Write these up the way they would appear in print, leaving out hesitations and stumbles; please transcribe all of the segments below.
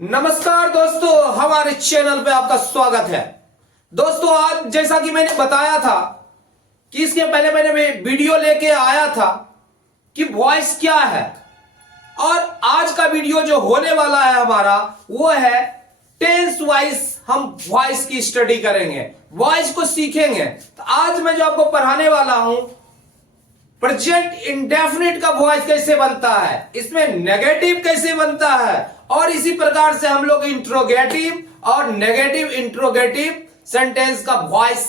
नमस्कार दोस्तों, हमारे चैनल पे आपका स्वागत है। दोस्तों आज जैसा कि मैंने बताया था कि इसके पहले मैंने वीडियो लेके आया था कि वॉइस क्या है, और आज का वीडियो जो होने वाला है हमारा वो है टेंस वाइज। हम वॉइस की स्टडी करेंगे, वॉइस को सीखेंगे। तो आज मैं जो आपको पढ़ाने वाला हूं प्रेजेंट इंडेफिनिट का वॉइस कैसे बनता है, इसमें नेगेटिव कैसे बनता है, और इसी प्रकार से हम लोग इंट्रोगेटिव और नेगेटिव इंट्रोगेटिव सेंटेंस का वॉइस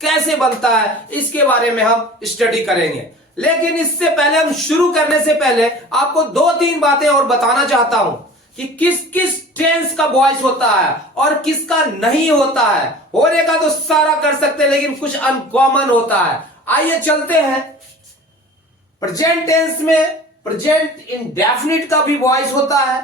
कैसे बनता है, इसके बारे में हम स्टडी करेंगे। लेकिन इससे पहले, हम शुरू करने से पहले आपको दो तीन बातें और बताना चाहता हूं कि किस किस टेंस का वॉइस होता है और किसका नहीं होता है। होने का तो सारा कर सकते हैं, लेकिन कुछ अनकॉमन होता है। आइए चलते हैं। प्रेजेंट टेंस में प्रेजेंट इंडेफिनिट का भी वॉइस होता है,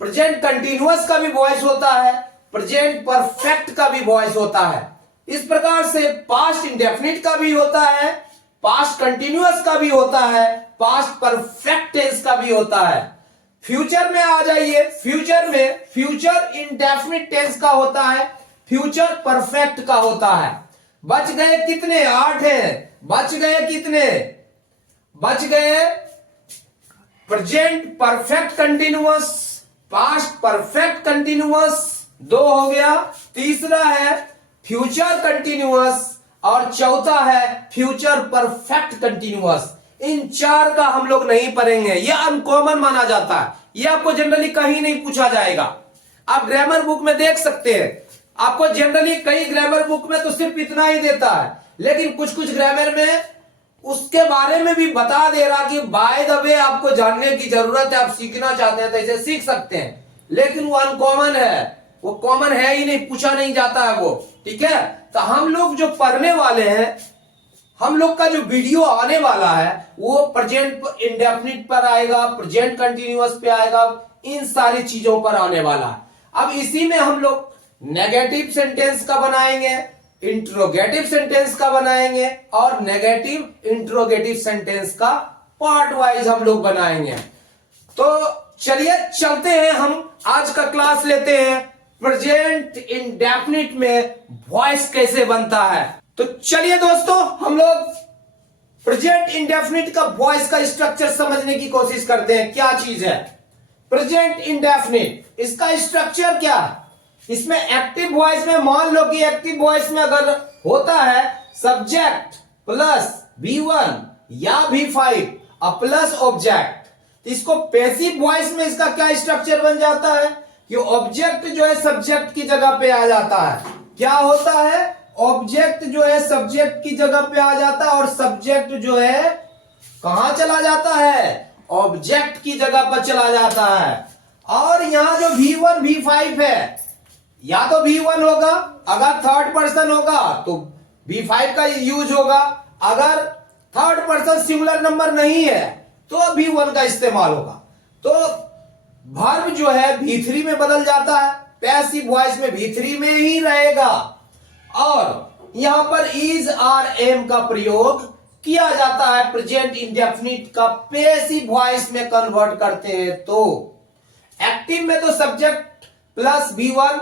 प्रेजेंट कंटिन्यूअस का भी वॉइस होता है, प्रेजेंट परफेक्ट का भी वॉइस होता है। इस प्रकार से पास्ट इंडेफिनिट का भी होता है, पास्ट कंटिन्यूअस का भी होता है, पास्ट परफेक्ट टेंस का भी होता है। फ्यूचर में आ जाइए। फ्यूचर में फ्यूचर इंडेफिनिट टेंस का होता है, फ्यूचर परफेक्ट का होता है। बच गए कितने? 8 हैं। बच गए कितने? बच गए present perfect continuous, past perfect continuous 2 हो गया, तीसरा है फ्यूचर कंटिन्यूअस और चौथा है फ्यूचर परफेक्ट कंटिन्यूअस। इन 4 का हम लोग नहीं पढ़ेंगे, यह अनकॉमन माना जाता है। यह आपको जनरली कहीं नहीं पूछा जाएगा। आप ग्रामर बुक में देख सकते हैं, आपको जनरली कई ग्रामर बुक में तो सिर्फ इतना ही देता है, लेकिन कुछ कुछ ग्रामर में उसके बारे में भी बता दे रहा कि बाय द वे आपको जानने की जरूरत है, आप सीखना चाहते हैं तो इसे सीख सकते हैं। लेकिन वो अनकॉमन है, वो कॉमन है ही नहीं, पूछा नहीं जाता है वो। ठीक है, तो हम लोग जो पढ़ने वाले हैं, हम लोग का जो वीडियो आने वाला है वो प्रेजेंट इंडेफिनिट पर आएगा, प्रेजेंट कंटिन्यूअस पे आएगा, इन सारी चीजों पर आने वाला है। अब इसी में हम लोग नेगेटिव सेंटेंस का बनाएंगे, इंट्रोगेटिव सेंटेंस का बनाएंगे और नेगेटिव इंट्रोगेटिव सेंटेंस का पार्ट वाइज हम लोग बनाएंगे। तो चलिए चलते हैं, हम आज का क्लास लेते हैं प्रेजेंट इंडेफिनिट में वॉइस कैसे बनता है। तो चलिए दोस्तों, हम लोग प्रेजेंट इंडेफिनिट का वॉइस का स्ट्रक्चर समझने की कोशिश करते हैं। क्या चीज है प्रेजेंट इंडेफिनिट? इसका स्ट्रक्चर क्या है? इसमें एक्टिव वॉइस में, मान लो कि एक्टिव वॉइस में अगर होता है सब्जेक्ट प्लस V1 या V5 प्लस ऑब्जेक्ट, तो इसको पैसिव वॉइस में इसका क्या स्ट्रक्चर बन जाता है कि ऑब्जेक्ट जो है सब्जेक्ट की जगह पे आ जाता है। क्या होता है? ऑब्जेक्ट जो है सब्जेक्ट की जगह पे आ जाता है और सब्जेक्ट जो है कहां चला जाता है? ऑब्जेक्ट की जगह पर चला जाता है। और यहां जो V1 V5 है, या तो V1 होगा, अगर थर्ड पर्सन होगा तो V5 का यूज होगा, अगर थर्ड पर्सन सिंगुलर नंबर नहीं है तो V1 का इस्तेमाल होगा। तो वर्ब जो है V3 में बदल जाता है, पैसिव वॉइस में V3 में ही रहेगा। और यहां पर इज और एम का प्रयोग किया जाता है प्रेजेंट इंडेफिनिट का पैसिव वॉइस में कन्वर्ट करते हैं। तो एक्टिव में तो सब्जेक्ट प्लस V1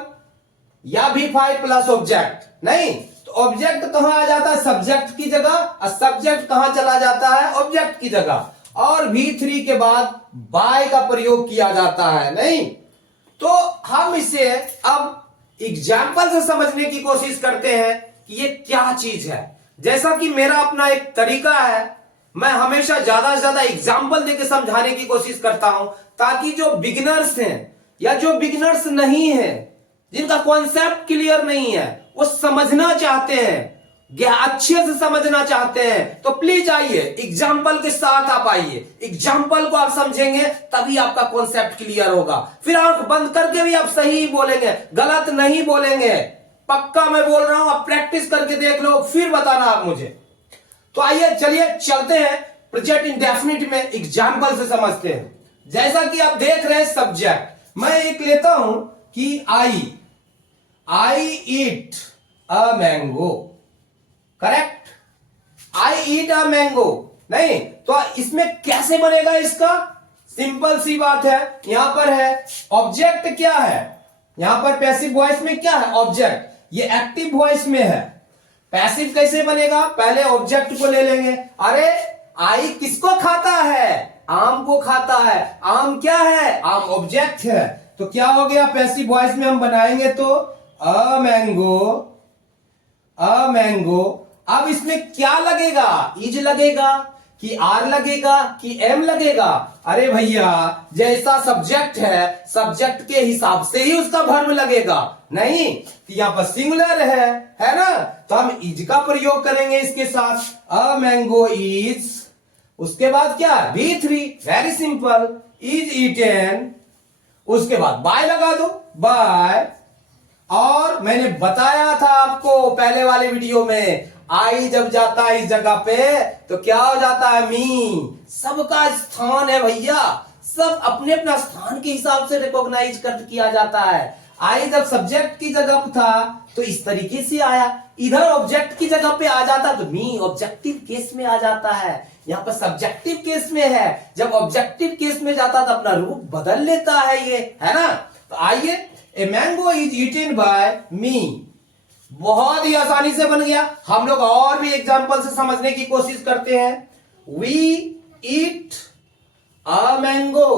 या V5 प्लस ऑब्जेक्ट नहीं, तो ऑब्जेक्ट कहां आ जाता है? सब्जेक्ट की जगह, और सब्जेक्ट कहां चला जाता है? ऑब्जेक्ट की जगह। और V3 के बाद बाय का प्रयोग किया जाता है। नहीं, तो हम इसे अब एग्जाम्पल से समझने की कोशिश करते हैं कि ये क्या चीज है। जैसा कि मेरा अपना एक तरीका है, मैं हमेशा ज्यादा से ज्यादा एग्जाम्पल देकर समझाने की कोशिश करता हूं, ताकि जो बिगिनर्स हैं या जो बिगिनर्स नहीं है, जिनका कॉन्सेप्ट क्लियर नहीं है, वो समझना चाहते हैं, अच्छे से समझना चाहते हैं, तो प्लीज आइए एग्जाम्पल के साथ आप आइए। एग्जाम्पल को आप समझेंगे तभी आपका कॉन्सेप्ट क्लियर होगा। फिर आंख बंद करके भी आप सही बोलेंगे, गलत नहीं बोलेंगे। पक्का मैं बोल रहा हूं, आप प्रैक्टिस करके देख लो, फिर बताना आप मुझे। तो आइए चलिए चलते हैं प्रेजेंट इंडेफिनिट में, एग्जाम्पल से समझते हैं। जैसा कि आप देख रहे हैं सब्जेक्ट, मैं एक लेता हूं कि I eat a mango. Correct, I eat a mango. नहीं तो इसमें कैसे बनेगा? इसका सिंपल सी बात है। यहां पर है ऑब्जेक्ट क्या है, यहां पर पैसिव वॉइस में क्या है ऑब्जेक्ट, ये एक्टिव वॉइस में है। पैसिव कैसे बनेगा, पहले ऑब्जेक्ट को ले लेंगे। अरे आई किसको खाता है, आम को खाता है। आम क्या है, आम ऑब्जेक्ट है। तो क्या हो गया, पैसिव वॉइस में हम बनाएंगे तो अ मैंगो, अ मैंगो। अब इसमें क्या लगेगा, इज लगेगा कि आर लगेगा कि एम लगेगा। अरे भैया जैसा सब्जेक्ट है सब्जेक्ट के हिसाब से ही उसका वर्ब लगेगा, नहीं कि यहां पर सिंगुलर है ना, तो हम इज का प्रयोग करेंगे इसके साथ। अ मैंगो इज, उसके बाद क्या, V3, very simple, is eaten. उसके बाद बाय लगा दो, बाय। और मैंने बताया था आपको पहले वाले वीडियो में, आई जब जाता है इस जगह पे तो क्या हो जाता है, मी। सबका स्थान है भैया, सब अपने अपना स्थान के हिसाब से रिकॉग्नाइज कर किया जाता है। आई जब सब्जेक्ट की जगह था तो इस तरीके से आया, इधर ऑब्जेक्ट की जगह पे आ जाता तो मी ऑब्जेक्टिव केस में आ जाता है। यहां पर सब्जेक्टिव केस में है, जब ऑब्जेक्टिव केस में जाता तो अपना रूप बदल लेता है ये, है ना। तो आइए, a mango is eaten by me, बहुत ही आसानी से बन गया। हम लोग और भी एग्जांपल से समझने की कोशिश करते हैं। We eat a mango,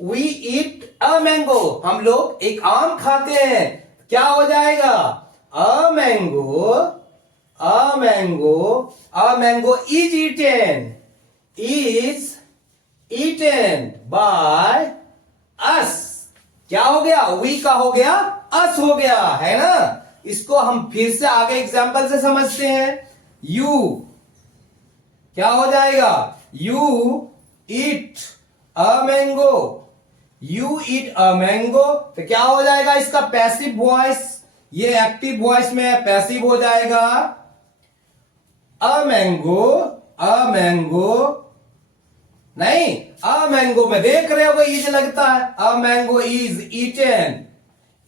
we eat a mango, हम लोग एक आम खाते हैं। क्या हो जाएगा, a mango, a mango, a mango is eaten, is eaten by us. क्या हो गया, वी का हो गया अस हो गया, है ना। इसको हम फिर से आगे एग्जांपल से समझते हैं। यू क्या हो जाएगा, you eat a mango, you eat a mango, तो क्या हो जाएगा इसका पैसिव वॉइस, ये एक्टिव वॉइस में पैसिव हो जाएगा। अ मैंगो, अ मैंगो नहीं, अ मैंगो में देख रहे हो इज लगता है। A mango is eaten,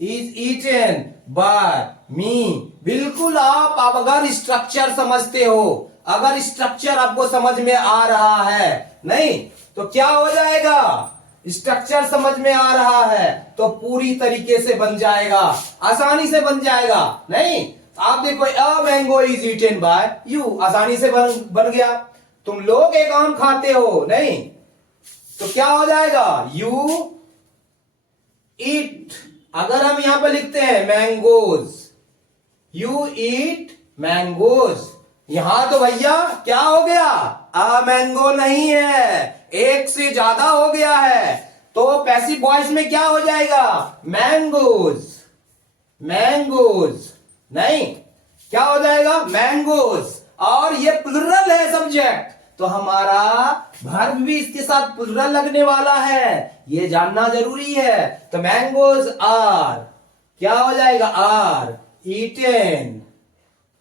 is eaten by me. बिल्कुल आप अगर स्ट्रक्चर समझते हो, अगर स्ट्रक्चर आपको समझ में आ रहा है, नहीं तो क्या हो जाएगा, स्ट्रक्चर समझ में आ रहा है तो पूरी तरीके से बन जाएगा, आसानी से बन जाएगा। नहीं आप देखो, a mango is eaten by you, आसानी से बन गया। तुम लोग एक आम खाते हो, नहीं तो क्या हो जाएगा, यू ईट। अगर हम यहां पर लिखते हैं मैंगोज, यू ईट मैंगोज, यहां तो भैया क्या हो गया, अ मैंगो नहीं है, एक से ज्यादा हो गया है, तो पैसिव वॉइस में क्या हो जाएगा, मैंगोज, मैंगोज नहीं क्या हो जाएगा, मैंगोज। और ये प्लुरल है सब्जेक्ट, तो हमारा वर्ब भी इसके साथ प्लुरल लगने वाला है, ये जानना जरूरी है। तो मैंगोज आर क्या हो जाएगा, are eaten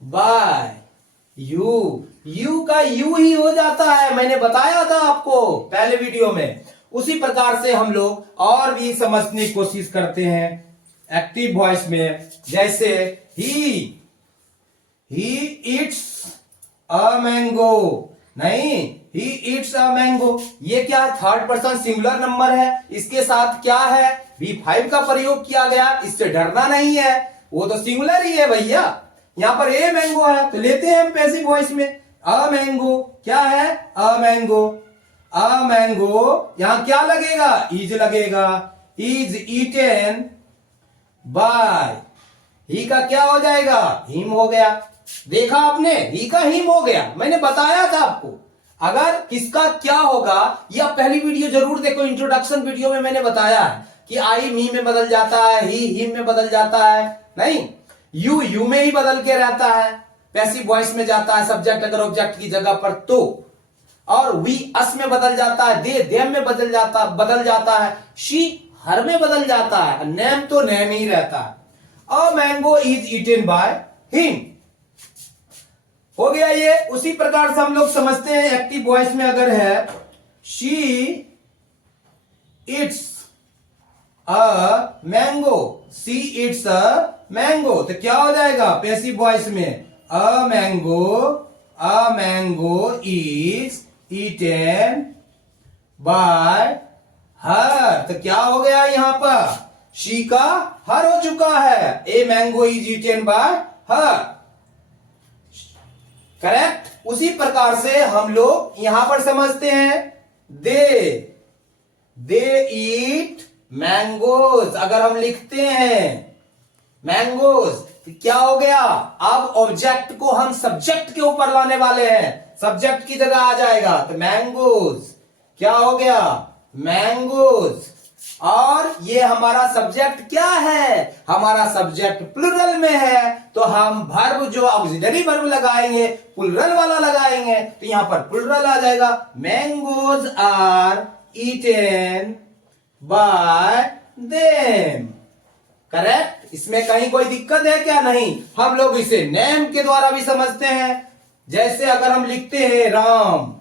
by you, you का यू ही हो जाता है, मैंने बताया था आपको पहले वीडियो में। उसी प्रकार से हम लोग और भी समझने की कोशिश करते हैं एक्टिव वॉइस में। जैसे ही ईट्स अ मैंगो, नहीं ही ईट्स अ मैंगो, ये क्या है, थर्ड पर्सन सिंगुलर नंबर है, इसके साथ क्या है, V5 का प्रयोग किया गया, इससे डरना नहीं है, वो तो सिंगुलर ही है भैया। यहां पर ए मैंगो है तो लेते हैं हम पैसिव वॉइस में, अ मैंगो क्या है, अ मैंगो, अ मैंगो, यहां क्या लगेगा, इज लगेगा, इज ईटेन बाय, ही का क्या हो जाएगा, हिम हो गया। देखा आपने, ही का हिम हो गया, मैंने बताया था आपको। अगर किसका क्या होगा, या पहली वीडियो जरूर देखो, इंट्रोडक्शन वीडियो में मैंने बताया है कि आई मी में बदल जाता है, ही हिम में बदल जाता है, नहीं यू में ही बदल के रहता है, पैसिव वॉइस में जाता है सब्जेक्ट अगर ऑब्जेक्ट की जगह पर तो, और वी अस में बदल जाता है, दे देम में बदल जाता है, शी हर में बदल जाता है, नेम तो नेम ही रहता है। A mango is eaten by him हो गया ये। उसी प्रकार से हम लोग समझते हैं एक्टिव वॉइस में अगर है, she it's a mango, see it's a mango, तो क्या हो जाएगा पैसिव वॉइस में, अ मैंगो इज ईटेन बाय हर। तो क्या हो गया यहां पर, शी का हर हो चुका है, ए mango is eaten bye her. Correct. उसी प्रकार से हम लोग यहां पर समझते हैं, दे ईट मैंगोज। अगर हम लिखते हैं मैंगोज तो क्या हो गया, अब ऑब्जेक्ट को हम सब्जेक्ट के ऊपर लाने वाले हैं, सब्जेक्ट की जगह आ जाएगा। तो मैंगोज क्या हो गया, मैंगोज। और ये हमारा सब्जेक्ट क्या है, हमारा सब्जेक्ट प्लुरल में है, तो हम वर्ब जो ऑक्सिलरी वर्ब लगाएंगे प्लुरल वाला लगाएंगे, तो यहां पर प्लुरल आ जाएगा, mangoes are eaten by them. Correct. इसमें कहीं कोई दिक्कत है क्या, नहीं। हम लोग इसे नेम के द्वारा भी समझते हैं। जैसे अगर हम लिखते हैं राम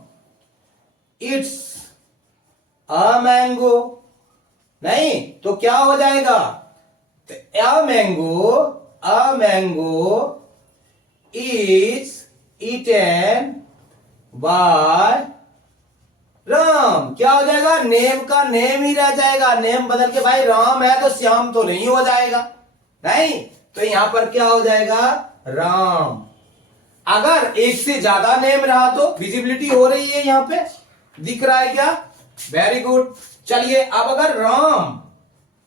इट्स अ मैंगो, नहीं तो क्या हो जाएगा, a mango is eaten by Ram. क्या हो जाएगा, नेम का नेम ही रह जाएगा, नेम बदल के भाई राम है तो श्याम तो नहीं हो जाएगा, नहीं। तो यहां पर क्या हो जाएगा, राम। अगर एक से ज्यादा नेम रहा तो विजिबिलिटी हो रही है, यहां पे दिख रहा है क्या, वेरी गुड। चलिए अब अगर राम,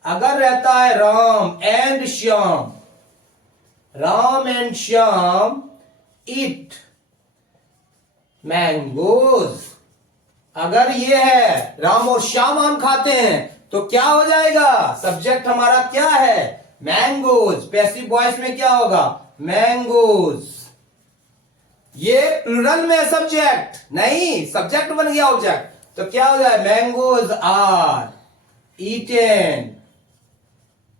अगर रहता है Ram and Shyam, Ram and Shyam eat mangoes, अगर ये है राम और श्याम आम खाते हैं तो क्या हो जाएगा, सब्जेक्ट हमारा क्या है, मैंगोज। पैसिव वॉइस में क्या होगा, मैंगोज। ये प्लुरल में सब्जेक्ट नहीं, सब्जेक्ट बन गया ऑब्जेक्ट, तो क्या हो जाए, mangoes are eaten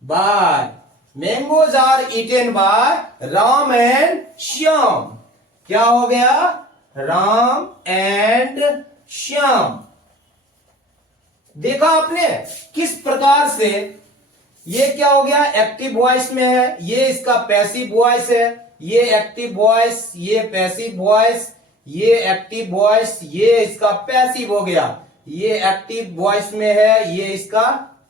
by, mangoes are eaten by Ram and Shyam. क्या हो गया, राम एंड श्याम। देखा आपने किस प्रकार से ये क्या हो गया, एक्टिव वॉइस में है, ये इसका पैसिव वॉइस है, ये एक्टिव वॉइस, ये पैसिव वॉइस, ये एक्टिव वॉइस, ये इसका पैसिव हो गया, ये एक्टिव वॉइस में है, ये इसका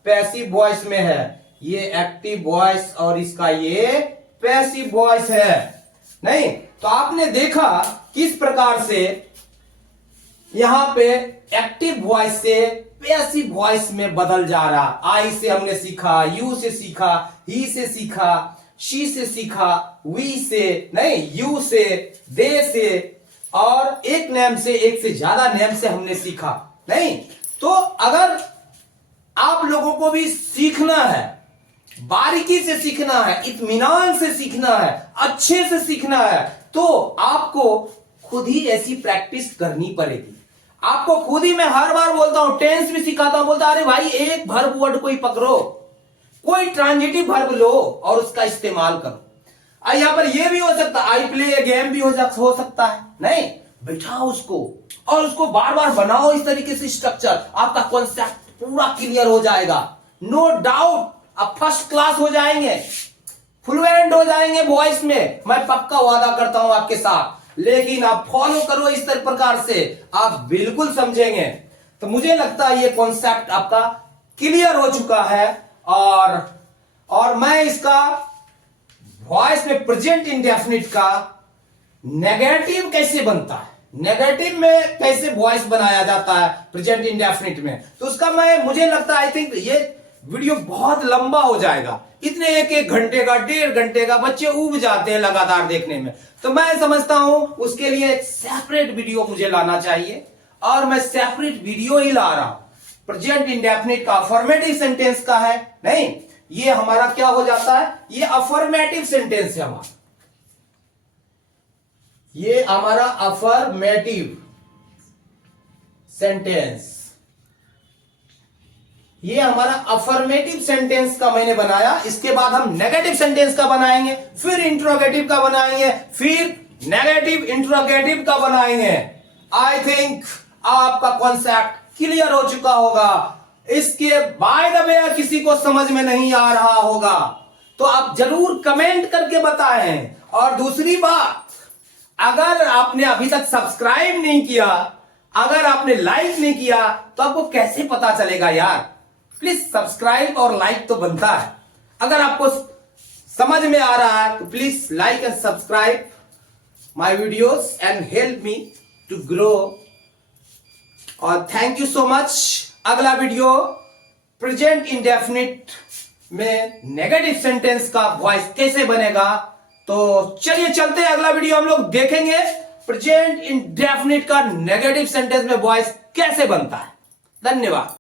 पैसिव वॉइस में है, ये एक्टिव वॉइस और इसका ये पैसिव वॉइस है, नहीं। तो आपने देखा किस प्रकार से यहां पे एक्टिव वॉइस से पैसिव वॉइस में बदल जा रहा। आई से हमने सीखा, यू से सीखा, ही से सीखा, शी से सीखा, वी से नहीं, यू से, दे से, और एक नेम से, एक से ज्यादा नेम से हमने सीखा, नहीं। तो अगर आप लोगों को भी सीखना है, बारीकी से सीखना है, इत्मीनान से सीखना है, अच्छे से सीखना है, तो आपको खुद ही ऐसी प्रैक्टिस करनी पड़ेगी। आपको खुद ही, मैं हर बार बोलता हूं, टेंस भी सिखाता हूं, बोलता अरे भाई एक वर्ब वर्ड को ही पकड़ो, कोई ट्रांजिटिव वर्ब लो और उसका इस्तेमाल करो। यहां पर यह भी हो सकता है, आई प्ले ए गेम भी हो सकता है, नहीं, बैठाओ उसको और उसको बार बार बनाओ इस तरीके से स्ट्रक्चर, आपका कॉन्सेप्ट पूरा क्लियर हो जाएगा, नो डाउट आप फर्स्ट क्लास हो जाएंगे, फ्लुएंट हो जाएंगे वॉइस में, मैं पक्का वादा करता हूं आपके साथ। लेकिन आप फॉलो करो इस प्रकार से, आप बिल्कुल समझेंगे। तो मुझे लगता है ये कॉन्सेप्ट आपका क्लियर हो चुका है। और मैं इसका वॉइस में प्रेजेंट इंडेफिनिट का नेगेटिव कैसे बनता है, नेगेटिव में कैसे वॉइस बनाया जाता है प्रेजेंट इंडेफिनिट में, तो उसका मुझे लगता है, आई थिंक ये वीडियो बहुत लंबा हो जाएगा, इतने एक घंटे का, 1.5 घंटे का बच्चे उब जाते हैं लगातार देखने में। तो मैं समझता हूं उसके लिए एक सेपरेट वीडियो मुझे लाना चाहिए, और मैं सेपरेट वीडियो ही ला रहा हूं। प्रेजेंट इंडेफिनिट का अफर्मेटिव सेंटेंस का है, नहीं, ये हमारा क्या हो जाता है, ये अफर्मेटिव सेंटेंस है हमारा, ये हमारा अफर्मेटिव सेंटेंस, ये हमारा अफर्मेटिव सेंटेंस का मैंने बनाया। इसके बाद हम नेगेटिव सेंटेंस का बनाएंगे, फिर इंट्रोगेटिव का बनाएंगे, फिर नेगेटिव इंट्रोगेटिव का बनाएंगे। आई थिंक आपका कॉन्सेप्ट क्लियर हो चुका होगा। इसके बाय द वे किसी को समझ में नहीं आ रहा होगा तो आप जरूर कमेंट करके बताएं। और दूसरी बात, अगर आपने अभी तक सब्सक्राइब नहीं किया अगर आपने लाइक नहीं किया तो आपको कैसे पता चलेगा यार। प्लीज सब्सक्राइब और लाइक तो बनता है। अगर आपको समझ में आ रहा है तो please like and subscribe my videos and help me to grow. और थैंक यू सो मच। अगला वीडियो प्रेजेंट इंडेफिनिट में नेगेटिव सेंटेंस का वॉइस कैसे बनेगा, तो चलिए चलते हैं। अगला वीडियो हम लोग देखेंगे प्रेजेंट इंडेफिनिट का नेगेटिव सेंटेंस में वॉइस कैसे बनता है। धन्यवाद।